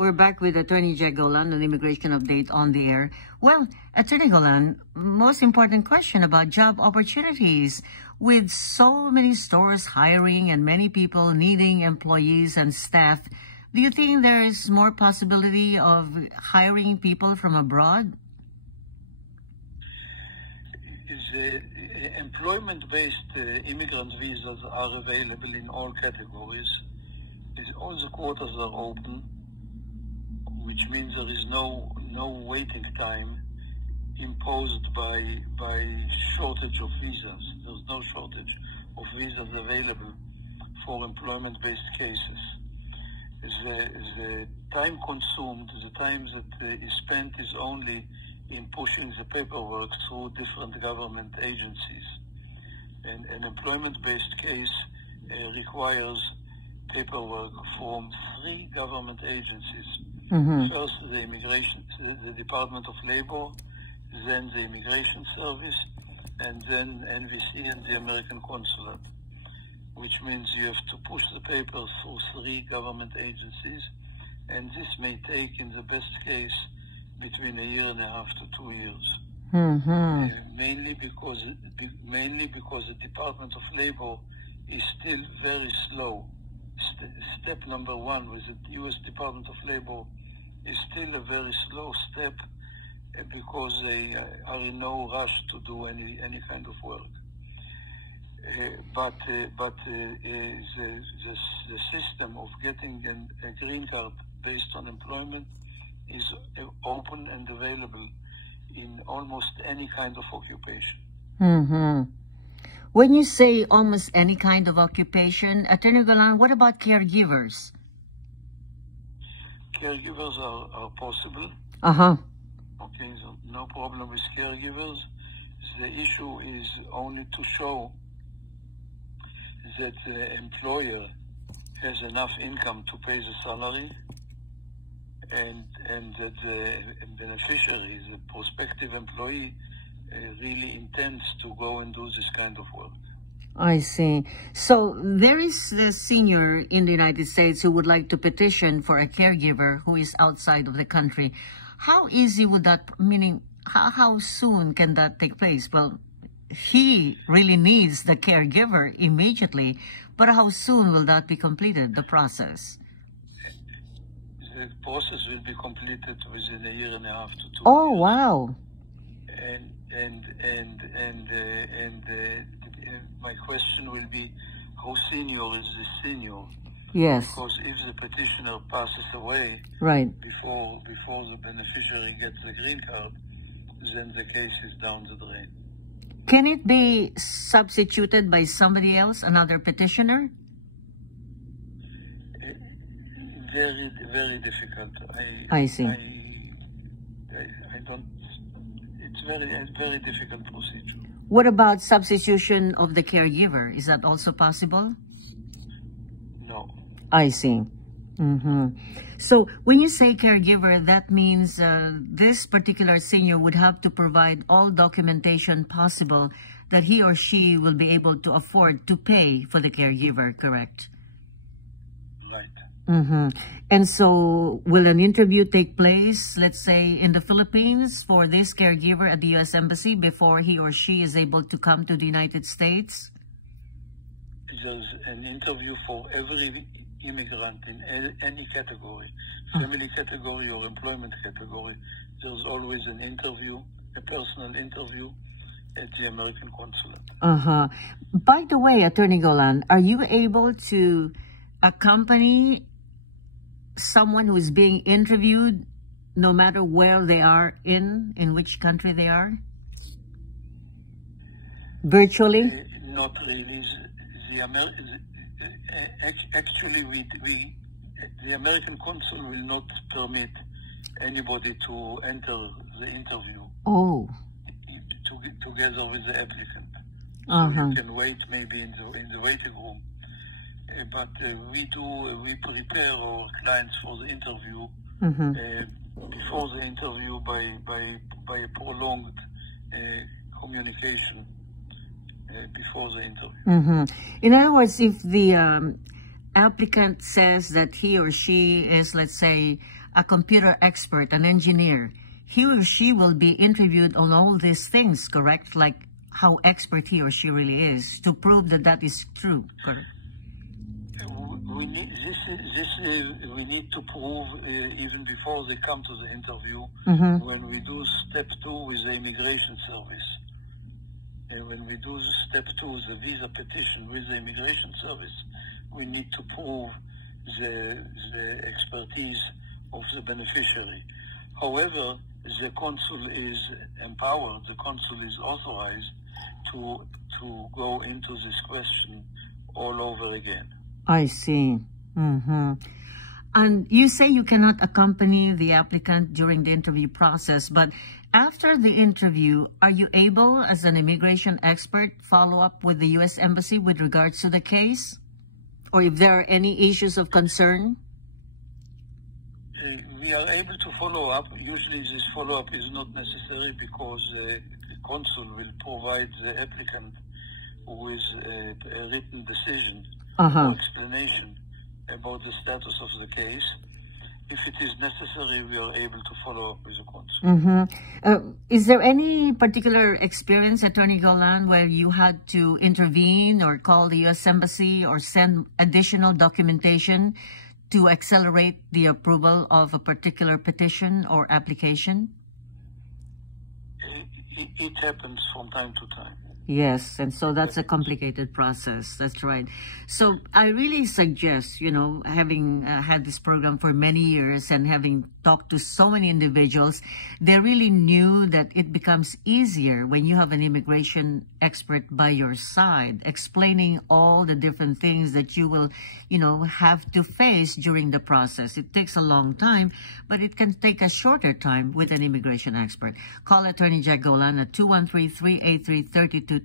We're back with Attorney Jay Golan, an immigration update on the air. Well, Attorney Golan, most important question about job opportunities. With so many stores hiring and many people needing employees and staff, do you think there is more possibility of hiring people from abroad? Employment-based immigrant visas are available in all categories. All the quotas are open, which means there is no waiting time imposed by shortage of visas. There's no shortage of visas available for employment-based cases. The time consumed, the time that is spent is only in pushing the paperwork through different government agencies. And an employment-based case requires paperwork from 3 government agencies. First, the Department of Labor, then the Immigration Service, and then NVC and the American Consulate, which means you have to push the papers through 3 government agencies, and this may take, in the best case, between 1.5 to 2 years. Mainly because the Department of Labor is still very slow. Step number 1 with the U.S. Department of Labor is still a very slow step because they are in no rush to do any kind of work. But the system of getting a green card based on employment is open and available in almost any kind of occupation. When you say almost any kind of occupation, Attorney Golan, what about caregivers? Caregivers are possible. Okay, so no problem with caregivers. The issue is only to show that the employer has enough income to pay the salary, and that the beneficiary, the prospective employee, really intends to go and do this kind of work. I see. So there is the senior in the United States who would like to petition for a caregiver who is outside of the country. How easy would that, meaning how soon can that take place? Well, he really needs the caregiver immediately, but how soon will that be completed, the process? The process will be completed within 1.5 to 2 years. Oh, wow. My question will be, how senior is this senior? Yes. Because if the petitioner passes away before the beneficiary gets the green card, then the case is down the drain. Can it be substituted by somebody else, another petitioner? Very, very difficult. I see. I don't. It's very difficult procedure. What about substitution of the caregiver? Is that also possible? No. I see. So when you say caregiver, that means this particular senior would have to provide all documentation possible that he or she will be able to afford to pay for the caregiver, correct? Right. And so will an interview take place, let's say, in the Philippines for this caregiver at the U.S. Embassy before he or she is able to come to the United States? There's an interview for every immigrant in any category, family category or employment category. There's always an interview, a personal interview at the American Consulate. By the way, Attorney Golan, are you able to accompany someone who is being interviewed no matter where they are in which country they are? Virtually? Not really. Actually, the American Consul will not permit anybody to enter the interview. Oh. Together with the applicant. So you can wait maybe in the waiting room. But we prepare our clients for the interview before the interview by a prolonged communication before the interview. In other words, if the applicant says that he or she is, let's say, a computer expert, an engineer, he or she will be interviewed on all these things, correct? Like how expert he or she really is, to prove that that is true, correct? We need we need to prove even before they come to the interview. When we do step 2 with the immigration service, when we do step 2, the visa petition with the immigration service, we need to prove the expertise of the beneficiary. However, the consul is empowered, the consul is authorized to go into this question all over again. I see. And you say you cannot accompany the applicant during the interview process, but after the interview, are you able, as an immigration expert, follow up with the U.S. Embassy with regards to the case? Or if there are any issues of concern? We are able to follow up. Usually this follow-up is not necessary because the consul will provide the applicant with a written decision or explanation about the status of the case. If it is necessary, we are able to follow up with the consul. Is there any particular experience, Attorney Golan, where you had to intervene or call the U.S. Embassy or send additional documentation to accelerate the approval of a particular petition or application? It happens from time to time. Yes, and so that's a complicated process. That's right. So I really suggest, having had this program for many years and having talked to so many individuals, they really knew that it becomes easier when you have an immigration expert by your side, explaining all the different things that you will, have to face during the process. It takes a long time, but it can take a shorter time with an immigration expert. Call Attorney Jack Golan at 213-383-3222.